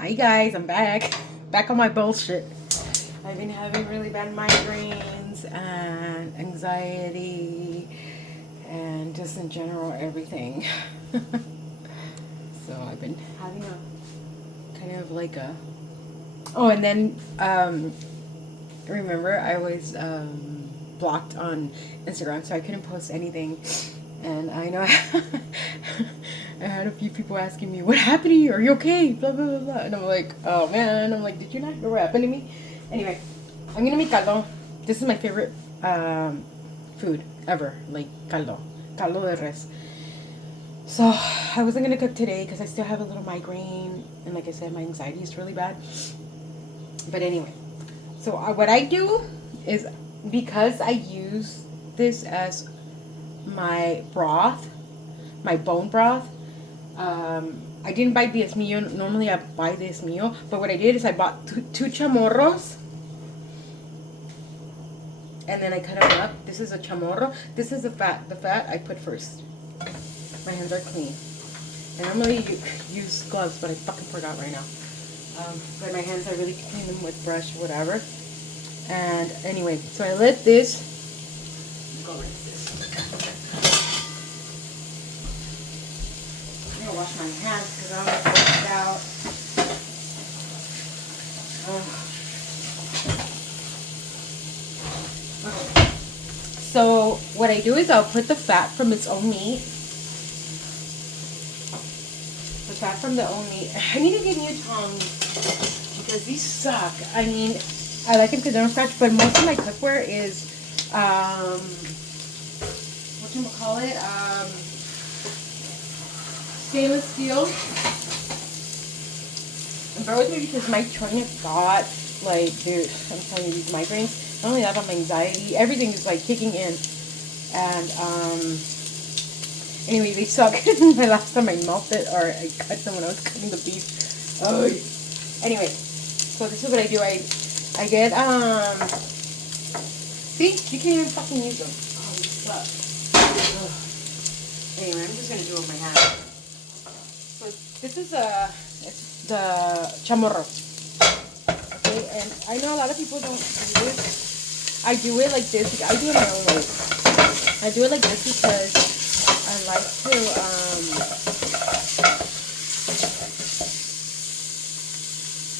Hi guys, I'm back. Back on my bullshit. I've been having really bad migraines and anxiety and just in general everything. So I've been having a kind of like a and then remember I was blocked on Instagram, so I couldn't post anything. And I know I had a few people asking me, "What happened to you? Are you okay?" Blah blah blah blah. And I'm like, "Oh man!" I'm like, "Did you not hear what happened to me?" Anyway, I'm gonna make caldo. This is my favorite food ever. Like caldo de res. So I wasn't gonna cook today because I still have a little migraine, and like I said, my anxiety is really bad. But anyway, so what I do is, because I use this as my broth, my bone broth. I didn't buy the esmillo. Normally I buy the esmillo, but what I did is I bought two chamorros, and then I cut them up. This is a chamorro. This is the fat. The fat I put first. My hands are clean. And normally you use gloves, but I fucking forgot right now. But my hands, I really clean them with brush, whatever. And anyway, so I let this go rinse this. I'm gonna wash my hands because I'm gonna wash it out. Okay. So what I do is I'll put the fat from its own meat. The fat from the own meat. I need to get new tongs because these suck. I mean, I like them because they don't scratch, but most of my cookware is whatchamacallit, stainless steel. And bear with me because my train of thought, like, dude, I'm telling you, these migraines, not only that, but my anxiety, everything is like kicking in. And anyway, they suck. My last time I melted, or I cut them when I was cutting the beef. Oh, anyway, so this is what I do. I get see, you can't even fucking use them. Oh, these suck. Ugh. Anyway, I'm just gonna do it with my hand. So this is the chamorro. Okay, and I know a lot of people don't do this. I do it like this. I do it my own way. I do it like this because I like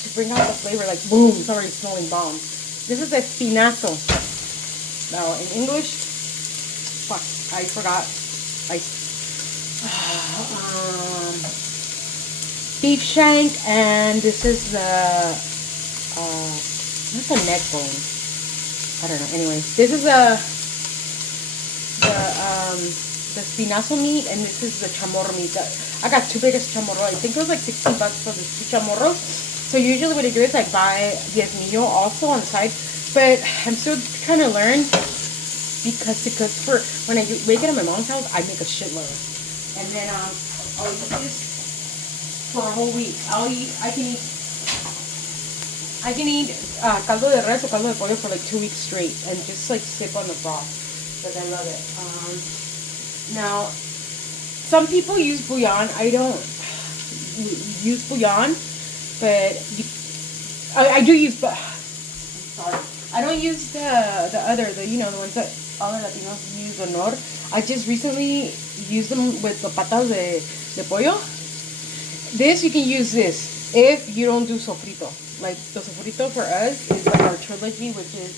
to bring out the flavor. Like, boom, it's already smelling bomb. This is espinazo. Now in English, fuck, I forgot. Beef shank, and this is the what's the neck bone? I don't know. Anyway, this is the espinazo meat, and this is the chamorro meat. I got two biggest chamorro. I think it was like $16 for the two chamorros. So usually what I do is I buy the esmillo also on the side, but I'm still trying to learn because to cook for when I make it at my mom's house, I make a shitload, and then I'll eat this for a whole week. I can eat caldo de res or caldo de pollo for like 2 weeks straight and just like sip on the broth because I love it. Now, some people use bouillon. I don't use bouillon, but I do use. I'm sorry, I don't use the ones that all the Latinos use, honor. I just recently used them with the patas de pollo. This, you can use this if you don't do sofrito. Like, the sofrito for us is like our trilogy, which is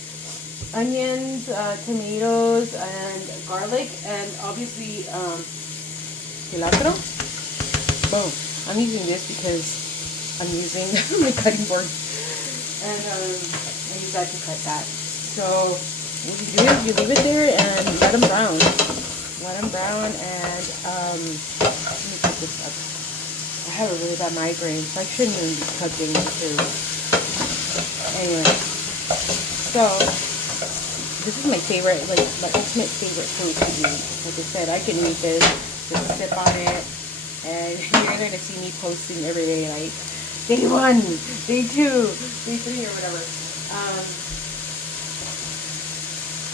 onions, tomatoes, and garlic, and obviously cilantro. Boom. I'm using this because I'm using my cutting board, and I use that to cut that. So what you do is you leave it there and let them brown. Let them brown, and let me cut this up. I have a really bad migraine, so I shouldn't even be cooking too. Anyway, so this is my favorite, like my ultimate favorite food to eat. Like I said, I can eat this, just sip on it, and you're gonna see me posting every day, like day 1, day 2, day 3, or whatever.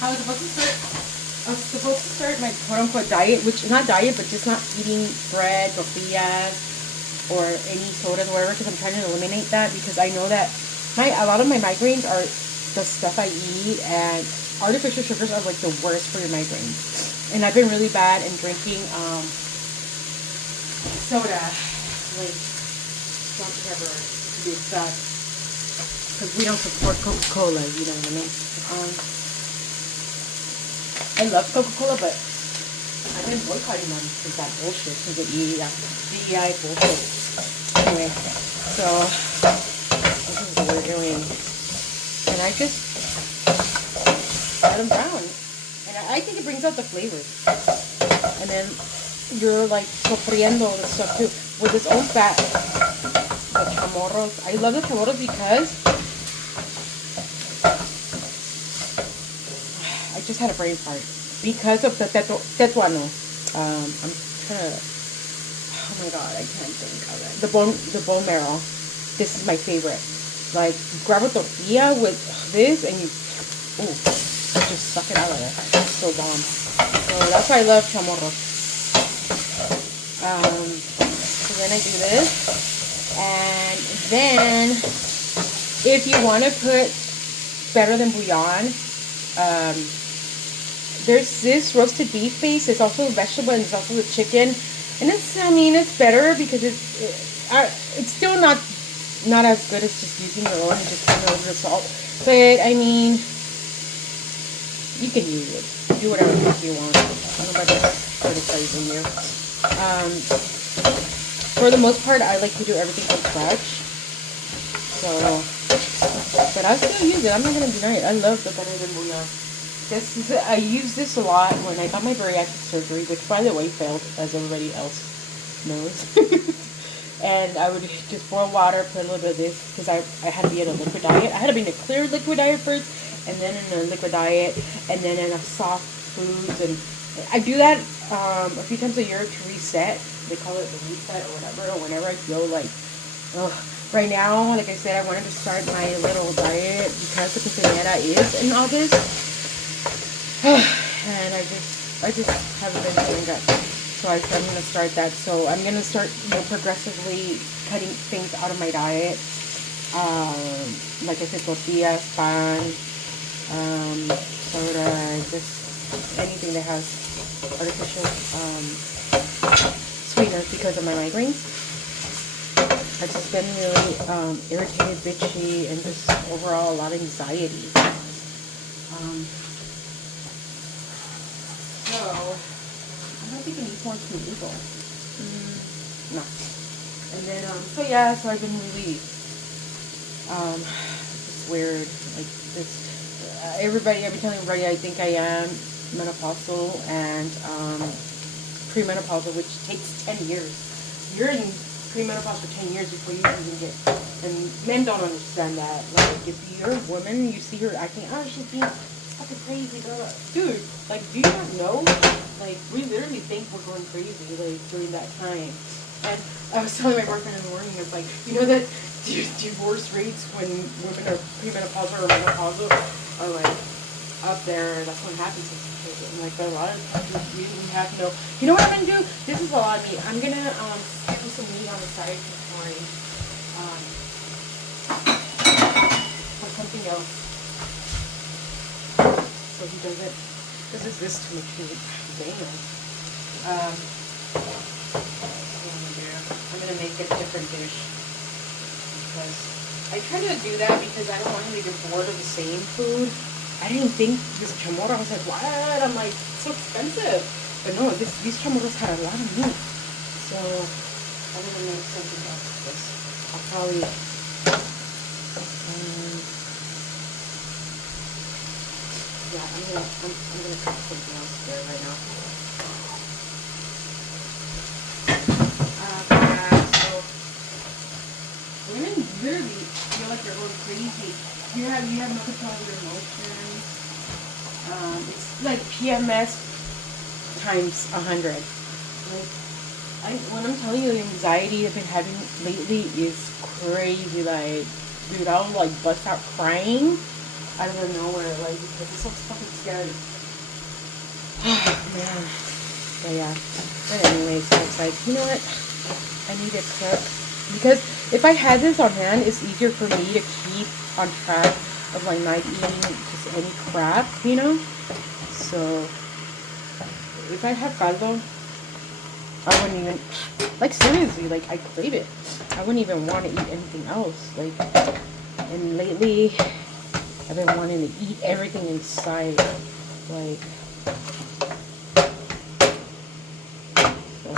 I was supposed to start my quote unquote diet, which not diet, but just not eating bread, tortillas, or any sodas or whatever, because I'm trying to eliminate that, because I know that a lot of my migraines are the stuff I eat, and artificial sugars are like the worst for your migraines. And I've been really bad in drinking soda, like Dr. Pepper to be exact, because we don't support Coca-Cola, you know what I mean? I love Coca-Cola, but I've been boycotting them because that bullshit, because of DEI bullshit. Anyway, so this is what we're doing. And I just let them brown. And I think it brings out the flavors. And then you're like sofriendo the stuff too. With its own fat. The chamorros. I love the chamorros because I just had a brain fart. Because of the tetuano. I'm trying to, oh my god, I can't think of it. The bone marrow. This is my favorite. Like, grab a tortilla with this and you, ooh, just suck it out of there. It's so bomb. So that's why I love chamorros. So then I do this. And then, if you want to put better than bouillon, there's this roasted beef base. It's also a vegetable and it's also the chicken. And it's, I mean, it's better because it's still not as good as just using your own and just putting a little bit of salt. But, I mean, you can use it. Do whatever you want. Nobody's criticizing you. For the most part, I like to do everything from scratch. So, but I still use it. I'm not going to deny it. I love the better than bouillon. I use this a lot when I got my bariatric surgery, which, by the way, failed, as everybody else knows. And I would just boil water, put a little bit of this, because I had to be in a liquid diet. I had to be in a clear liquid diet first, and then in a liquid diet, and then in a soft foods. And I do that a few times a year to reset. They call it the reset or whatever, or whenever I feel like, ugh. Right now, like I said, I wanted to start my little diet because the quinceañera is in August. And I just haven't been doing that. So I said I'm going to start that. So I'm going to start, progressively cutting things out of my diet. Like I said, tortillas, pan, soda, just anything that has artificial sweeteners because of my migraines. I've just been really irritated, bitchy, and just overall a lot of anxiety. So, I don't think any porn's illegal. No. And then, so yeah, so I've been really, just weird. Like, this, I've been telling everybody I think I am menopausal and, premenopausal, which takes 10 years. You're in premenopause for 10 years before you even get, and men don't understand that. Like, if you're a woman, you see her acting, oh, she's being fucking crazy, girl. Dude, like, do you not know? Like, we literally think we're going crazy, like, during that time. And I was telling my boyfriend in the morning, it's like, you know that divorce rates when women are premenopausal or menopausal are, like, up there. That's what happens. And, like, a lot of times we have no, you know what I'm gonna do? This is a lot of meat. I'm gonna do some meat on the side for something else. So he doesn't. This is this too much meat. Damn. I'm gonna make a different dish because I try to do that because I don't want him to get bored of the same food. I didn't think this chamorro, I was like, what? I'm like, it's so expensive. But no, these chamorros had a lot of meat. So, I'm going to make something else with this. I'll probably, yeah, I'm gonna cook something else there right now. So, women literally feel like they're going crazy. You have no control of your emotions. It's like PMS times 100. Like, when I'm telling you the anxiety I've been having lately is crazy. Like, dude, I'll like bust out crying out of nowhere, like, because it's so fucking scary. Man. But yeah. But anyway, so it's like, you know what? I need it cooked. Because if I had this on hand, it's easier for me to keep on track of like not eating just any crap, you know? So if I have caldo, I wouldn't even, like seriously, like I crave it. I wouldn't even want to eat anything else. Like, and lately, I've been wanting to eat everything inside. Like, so,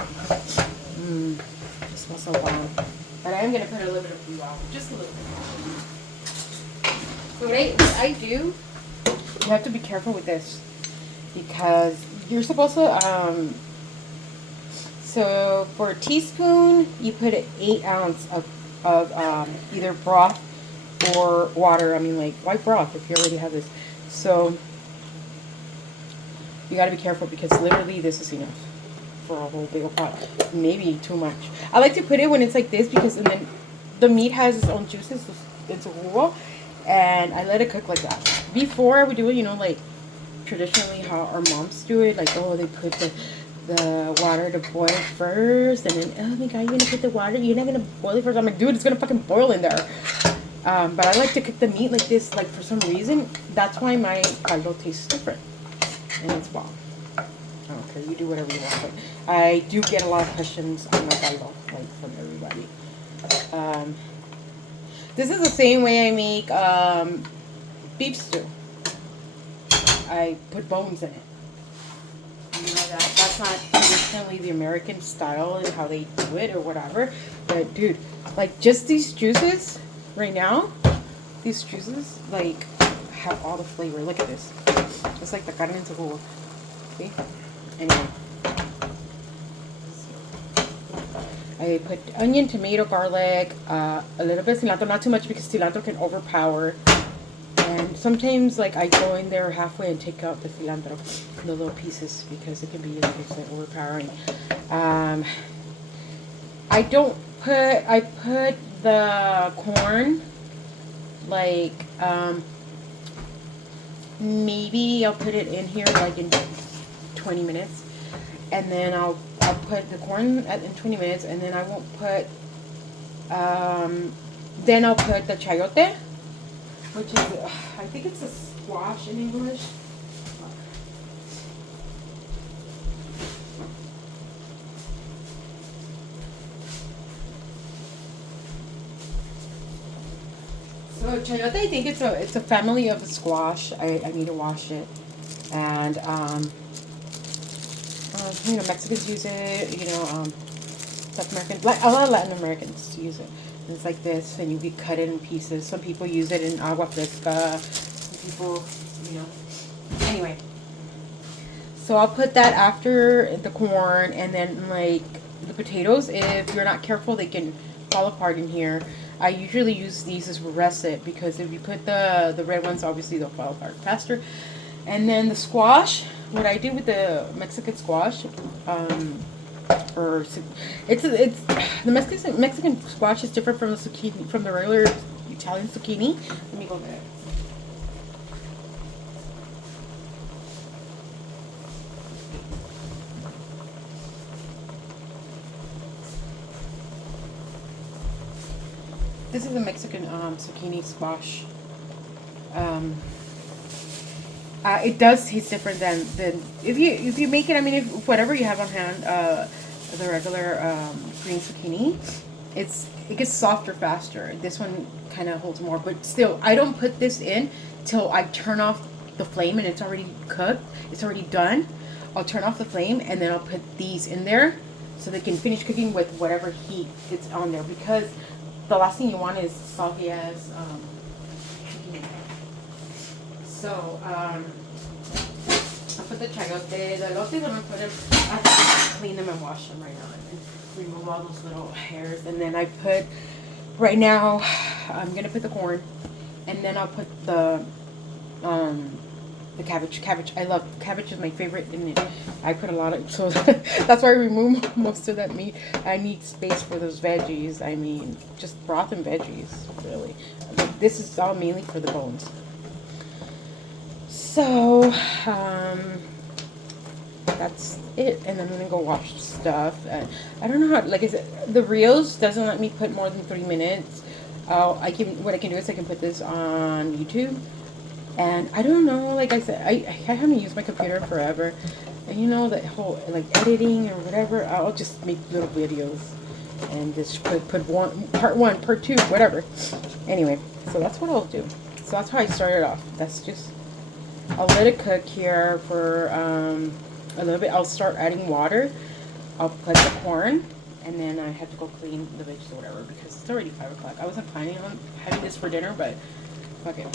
it smells so bomb. But I am going to put a little bit of blue out. Just a little bit. So what I do, you have to be careful with this. Because you're supposed to, so for a teaspoon, you put an 8 ounce of either broth or water. I mean, like white broth if you already have this. So you got to be careful because literally this is enough for a whole big pot. Maybe too much. I like to put it when it's like this because and then the meat has its own juices. It's a raw, and I let it cook like that. Before I would do it, you know, like traditionally how our moms do it, like, oh, they put the water to boil first, and then, oh my god, you're gonna put the water, you're not gonna boil it first. I'm like, dude, it's gonna fucking boil in there. But I like to cook the meat like this, like for some reason. That's why my caldo tastes different, and it's bomb. I don't care, you do whatever you want, but I do get a lot of questions on my caldo, like from everybody. This is the same way I make beef stew. I put bones in it. You know, that's not traditionally the American style and how they do it or whatever. But dude, like just these juices right now, these juices like have all the flavor. Look at this. It's like the carne en su jugo. See? Anyway. I put onion, tomato, garlic, a little bit of cilantro, not too much because cilantro can overpower. And sometimes, like, I go in there halfway and take out the cilantro, the little pieces, because it can be like overpowering. I put the corn, like, maybe I'll put it in here, like, in 20 minutes. And then I'll put the corn in 20 minutes, and then I won't put, then I'll put the chayote, which is, I think it's a squash in English. So chayote, I think it's a family of a squash. I need to wash it, and you know, Mexicans use it. You know, South Americans, like a lot of Latin Americans use it. It's like this, and you can cut it in pieces. Some people use it in agua fresca. Some people, you know. Anyway, so I'll put that after the corn, and then like the potatoes. If you're not careful, they can fall apart in here. I usually use these as russet because if you put the red ones, obviously they'll fall apart faster. And then the squash. What I do with the Mexican squash, or it's the Mexican squash is different from the zucchini, from the regular Italian zucchini. Let me go get it. This is a Mexican zucchini squash. It does taste different than if you make it. I mean, if whatever you have on hand, the regular green zucchini, it gets softer faster. This one kind of holds more, but still, I don't put this in till I turn off the flame and it's already cooked. It's already done. I'll turn off the flame and then I'll put these in there so they can finish cooking with whatever heat it's on there, because the last thing you want is soggy ass zucchini. So, I'll put the chayote, the elotes, I'm going to put them, I have to clean them and wash them right now and remove all those little hairs. And then I put, right now, I'm going to put the corn, and then I'll put the cabbage. I love, cabbage is my favorite, and I put a lot of, so that's why I remove most of that meat. I need space for those veggies. I mean, just broth and veggies, really. Like, this is all mainly for the bones. So, that's it. And then I'm gonna go wash stuff. And I don't know how. Like I said, the Reels doesn't let me put more than 3 minutes. What I can do is I can put this on YouTube. And I don't know. Like I said, I haven't used my computer in forever. And you know that whole like editing or whatever. I'll just make little videos and just put one, part two, whatever. Anyway, so that's what I'll do. So that's how I started off. That's just, I'll let it cook here for a little bit. I'll start adding water. I'll put the corn, and then I have to go clean the veggies or whatever because it's already 5 o'clock. I wasn't planning on having this for dinner, but fuck it.